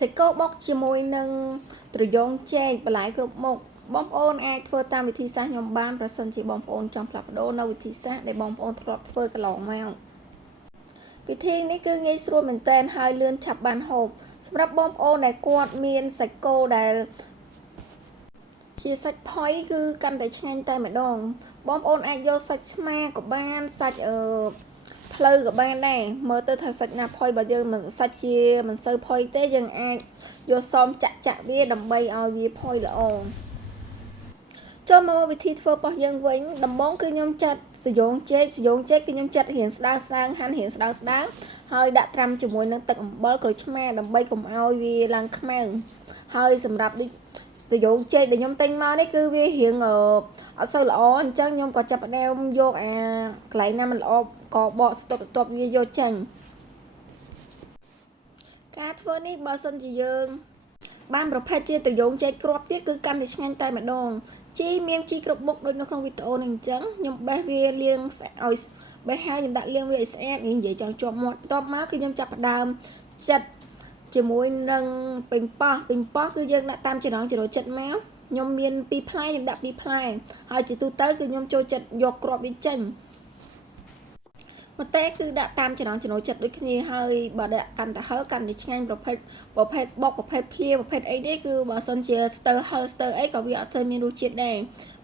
សេកូបុកជាមួយនឹងត្រយងចេកបន្លែគ្រប់មុខបងប្អូនអាចធ្វើតាមវិធីសាស្ត្រខ្ញុំបានប្រសិនជាបងប្អូនចង់ផ្លាស់ប្ដូរនៅវិធីសាស្ត្រដែលបងប្អូនធ្លាប់ធ្វើកន្លងមកវិធីនេះគឺងាយស្រួលមែនទែនហើយលឿនឆាប់បានហូបសម្រាប់បងប្អូនដែលគាត់មានសាច់គោដែលជាសាច់ផុយគឺកាន់តែឆ្ងាញ់តែម្ដងបងប្អូនអាចយកសាច់ស្មាក៏បានសាច់ផ្លូវក៏បានដែរមើលទៅថាសាច់ណាផុយបើយើងមិនសាច់ជាមិនសូវផុយទេយើងអាចយកសមចាក់វាដើម្បីឲ្យវាផុយល្អចូលមកវិធីធ្វើរបស់យើងវិញដំបូងគឺខ្ញុំចាត់សយងចេកគឺខ្ញុំចាត់រាងស្ដើងហាន់រាងស្ដើងហើយដាក់ត្រាំជាមួយនឹងទឹកអំបិលក្រូចឆ្មាដើម្បីកុំឲ្យវាឡើងខ្មៅហើយសម្រាប់សយងចេកដែលខ្ញុំទិញមកនេះគឺវារាងអត់សូវល្អអញ្ចឹងខ្ញុំក៏ចាប់ផ្ដើមយកកន្លែងណាមិនល្អក៏បកស្ទប់វាយកចេញការធ្វើនេះបើសិនជាយើងបានប្រភេទជាត្រយងចេកគ្រាប់ទៀតគឺកាន់តែឆ្ងាញ់តែម្ដងជីមានជីគ្រប់មុខដូចនៅក្នុងវីដេអូនេះអញ្ចឹងខ្ញុំបេះវាលាងឲ្យបេះហើយខ្ញុំដាក់លាងវាឲ្យស្អាតនិយាយចង់ជាប់មាត់បន្ទាប់មកគឺខ្ញុំចាប់ផ្ដើមចិតជាមួយនឹងប៉េងប៉ោះគឺយើងដាក់តាមចំណងចំណូលចិត្តមកខ្ញុំមាន2ផ្លែខ្ញុំដាក់2ផ្លែហើយជាទូទៅគឺខ្ញុំចូលចិត្តយកគ្រាប់វាចេញម្ទេសគឺដាក់តាមចំណងចំណូលចិត្តដូចគ្នាហើយបើដាក់កាន់តែហឹរកាន់តែឆ្ងាញ់ប្រភេទបុកប្រភេទភ្លាប្រភេទអីនេះគឺបើសិនជាស្ទើហឹរស្ទើអីក៏វាអត់សូវមានរសជាតិដែរ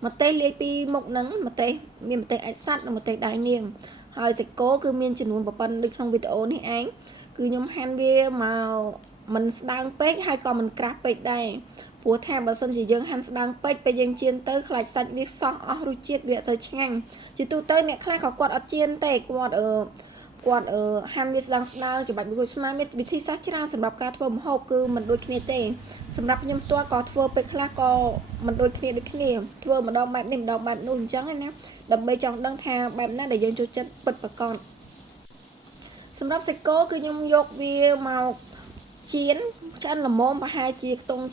ម្ទេសលាយពីមុខហ្នឹងម្ទេសមានម្ទេសអាចសាច់និងម្ទេសដៃនាងហើយសាច់គោគឺមានចំនួនប៉ុណ្ណឹងដូចក្នុងវីដេអូនេះឯងគឺខ្ញុំហាន់វាមកមិនស្ដើងពេកហើយក៏មិនក្រាស់ពេកដែរព្រោះថាបើសិនជាយើងហាន់ស្ដើងពេកពេលយើងចៀនទៅខ្លាចសាច់វាសោះអស់រសជាតិវាអត់ទៅឆ្ងាញ់ជាទូទៅអ្នកខ្លះក៏គាត់អត់ចៀនទេគាត់ហាន់វាស្ដើងច្បាច់មួយស្មើមានវិធីសាស្ត្រច្រើនសម្រាប់ការធ្វើម្ហូបគឺមិនដូចគ្នាទេសម្រាប់ខ្ញុំផ្ទាល់ក៏ធ្វើពេលខ្លះក៏មិនដូចគ្នាធ្វើម្ដងបែបនេះម្ដងបែបនោះអញ្ចឹងណាដើម្បីចង់ដឹងថាបែបណាដែលយើងចូលចិត្តពិតប្រាកដសម្រាប់សាច់គោគឺខ្ញុំយកវាមកចៀនឆ្អិនល្មមប្រហែលជាខ្ទង់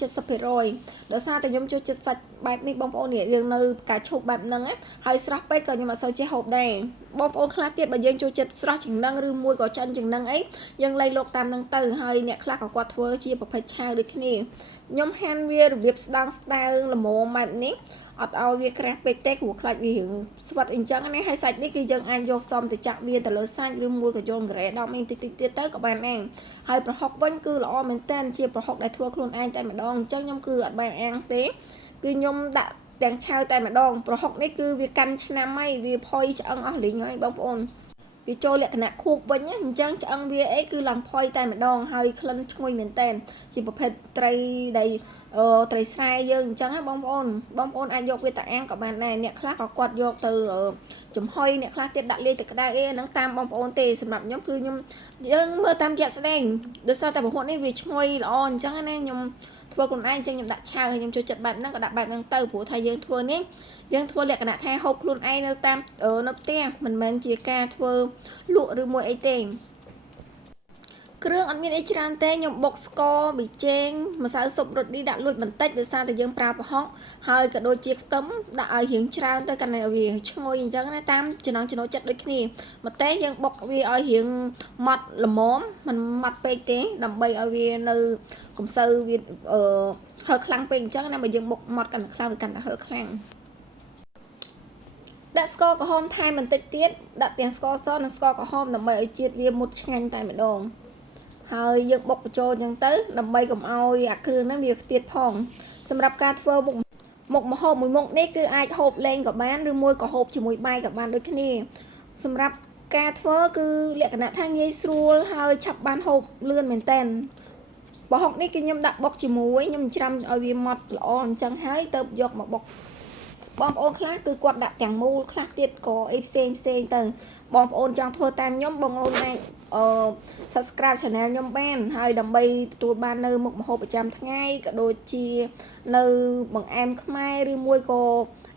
70% ដោយសារតែខ្ញុំចូលចិត្តសាច់បែបនេះបងប្អូននេះរឿងនៅការឈូកបែបហ្នឹងហើយស្រស់ពេកក៏ខ្ញុំអត់សូវចេះហូបដែរបងប្អូនខ្លះទៀតបើយើងចូលចិត្តស្រស់ជាងហ្នឹងឬមួយក៏ឆ្អិនជាងហ្នឹងអីយើងលៃលោកតាមហ្នឹងទៅហើយអ្នកខ្លះក៏គាត់ធ្វើជាប្រភេទឆាវដូចគ្នាខ្ញុំហាន់វារបៀបស្ដើងល្មមបែបនេះអត់ឲ្យវាក្រាស់ពេកទេព្រោះខ្លាចវារឿងស្វិតអញ្ចឹងណាហើយសាច់នេះគឺយើងអាចយកសមទៅចាក់វាទៅលើសាច់ឬមួយក៏យកការ៉េដំអីតិចទៀតទៅក៏បានដែរហើយប្រហុកវិញគឺល្អមែនតើជាប្រហុកដែលធ្វើខ្លួនឯងតែម្ដងអញ្ចឹងខ្ញុំគឺអត់បានអាំងទេគឺខ្ញុំដាក់ទាំងឆៅតែម្ដងប្រហុកនេះគឺវាកាន់ឆ្នាំហើយវាផុយឆ្អឹងអស់លីងហើយបងប្អូនវាចូលលក្ខណៈខួបវិញអញ្ចឹងឆ្អឹងវាអីគឺឡើងផុយតែម្ដងហើយក្លិនឈ្ងុយមែនតើជាប្រភេទត្រីដែលត្រីស្រែយើងអញ្ចឹងណាបងប្អូនអាចយកវាទៅអាំងក៏បានដែរអ្នកខ្លះក៏គាត់យកទៅចំហុយអ្នកខ្លះទៀតដាក់លាយទឹកក្តៅអីហ្នឹងតាមបងប្អូនទេសម្រាប់ខ្ញុំគឺយើងមើលតាមជាក់ស្ដែងដោយសារតែប្រហុកនេះវាឈ្ងុយល្អអញ្ចឹងណាខ្ញុំធ្វើខ្លួនឯងអញ្ចឹងខ្ញុំដាក់ឆៅហើយខ្ញុំចូលចិត្តបែបហ្នឹងក៏ដាក់បែបហ្នឹងទៅព្រោះថាយើងធ្វើនេះយើងធ្វើលក្ខណៈថាហូបខ្លួនឯងនៅតាមនៅផ្ទះមិនមែនជាការធ្វើលក់ឬមួយអីទេគ្រឿងអត់មានអីច្រើនទេខ្ញុំបុកស្ករប៊ីចេងម្សៅស៊ុបរ៉ូឌីដាក់លួចបន្តិចដោយសារតែយើងប្រើប្រហុកហើយក៏ដូចជាខ្ទឹមដាក់ឲ្យរៀងច្រើនទៅកាន់តែវាឈ្ងុយអញ្ចឹងណាតាមចំណង់ចំណូលចិត្តដូចគ្នាម្ទេសយើងបុកវាឲ្យរៀងម៉ត់ល្មមមិនម៉ត់ពេកទេដើម្បីឲ្យវានៅកុំសូវវាហឹរខ្លាំងពេកអញ្ចឹងណាបើយើងបុកម៉ត់កាន់តែខ្លាំងវាកាន់តែហឹរខ្លាំងដាក់ស្ករក្រហមថែមបន្តិចទៀតដាក់ទាំងស្ករសនិងស្ករក្រហមដើម្បីឲ្យជាតិវាមុតឆ្ងាញ់តែម្ដងហើយយើងបុកបញ្ចូលអញ្ចឹងទៅដើម្បីកុំឲ្យអាគ្រឿងហ្នឹងវាខ្ទាតផងសម្រាប់ការធ្វើមុខម្ហូបមួយមុខនេះគឺអាចហូបលេងក៏បានឬមួយក៏ហូបជាមួយបាយក៏បានដូចគ្នាសម្រាប់ការធ្វើគឺលក្ខណៈថាងាយស្រួលហើយឆាប់បានហូបលឿនមែនតើប្រហុកនេះគឺខ្ញុំដាក់បុកជាមួយខ្ញុំច្រាំឲ្យវាម៉ត់ល្អអញ្ចឹងហើយទៅយកមកបុកបងប្អូនខ្លះគឺគាត់ដាក់ទាំងមូលខ្លះទៀតក៏អីផ្សេងទៅបងប្អូនចង់ធ្វើតាមខ្ញុំបងប្អូនអាចsubscribe channel ខ្ញុំបានហើយដើម្បីទទួលបាននៅមុខម្ហូបប្រចាំថ្ងៃក៏ដូចជានៅបង្អែមខ្មែរឬមួយក៏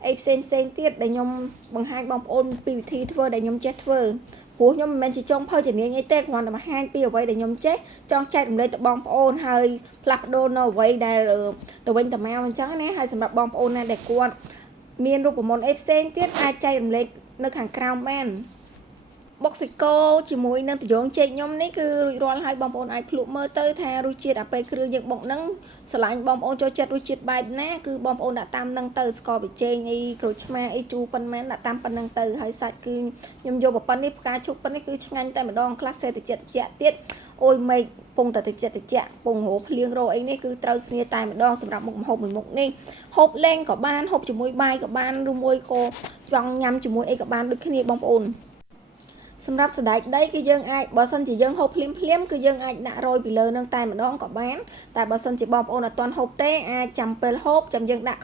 អីផ្សេងទៀតដែលខ្ញុំបង្ហាញបងប្អូនពីវិធីធ្វើដែលខ្ញុំចេះធ្វើព្រោះខ្ញុំមិនមែនជាចុងភៅជំនាញអីទេគ្រាន់តែបង្ហាញពីអ្វីដែលខ្ញុំចេះចង់ចែករំលែកទៅបងប្អូនហើយផ្លាស់ប្ដូរនៅអ្វីដែលទៅវិញទៅមកអញ្ចឹងណាហើយសម្រាប់បងប្អូនណាដែលគាត់មានរូបមន្តអីផ្សេងទៀតអាចចែករំលែកនៅខាងក្រោមបាន បុកស៊ីកូជាមួយនឹងត្រយងចេកខ្ញុំនេះគឺរួចរាល់ហើយបងប្អូនអាចភ្លក់មើលទៅថារសជាតិអាពេលគ្រឿងយើងបុកហ្នឹងឆ្លាញ់បងប្អូនចូលចិត្តរសជាតិបែបណាគឺបងប្អូនដាក់តាមហ្នឹងទៅស្ករប៊ីចេងអីក្រូចឆ្មាអីជូរប៉ុន្មានដាក់តាមប៉ុណ្្នឹងទៅហើយសាច់គឺខ្ញុំយកប៉ុណ្ណេះផ្កាឈូកប៉ុណ្ណេះគឺឆ្ងាញ់តែម្ដងខ្លះសេតិចទៀតអូយមេឃពងតែតិចពងរោភ្លៀងរោអីនេះគឺត្រូវគ្នាតែម្ដងសម្រាប់មុខម្ហូបមួយមុខនេះហូបលេងក៏បានហូបជាមួយបាយក៏បានឬមួយក៏ចង់ញ៉ាំជាមួយអីក៏បានដូចគ្នាបងប្អូនសម្រាប់សណ្តែកដីគឺយើងអាចបើសិនជាយើងហូបភ្លាមគឺយើងអាចដាក់រោយពីលើនឹងតែម្ដងក៏បានតែបើសិនជាបងប្អូនអត់ទាន់ហូបទេអាចចាំពេលហូបចាំយើងដាក់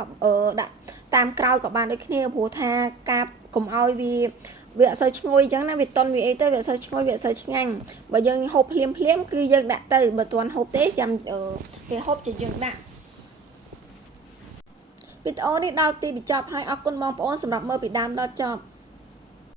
តាមក្រោយក៏បានដូចគ្នាព្រោះថាការកុំឲ្យវាអត់សូវឈ្ងុយអញ្ចឹងណាវាតុនវាអីទៅវាអត់សូវឈ្ងុយវាអត់សូវឆ្ងាញ់បើយើងហូបភ្លាមគឺយើងដាក់ទៅបើទាន់ហូបទេចាំពេលហូបជាយើងដាក់វីដេអូនេះដល់ទីបញ្ចប់ហើយអរគុណបងប្អូនសម្រាប់មើលពីដើមដល់ចប់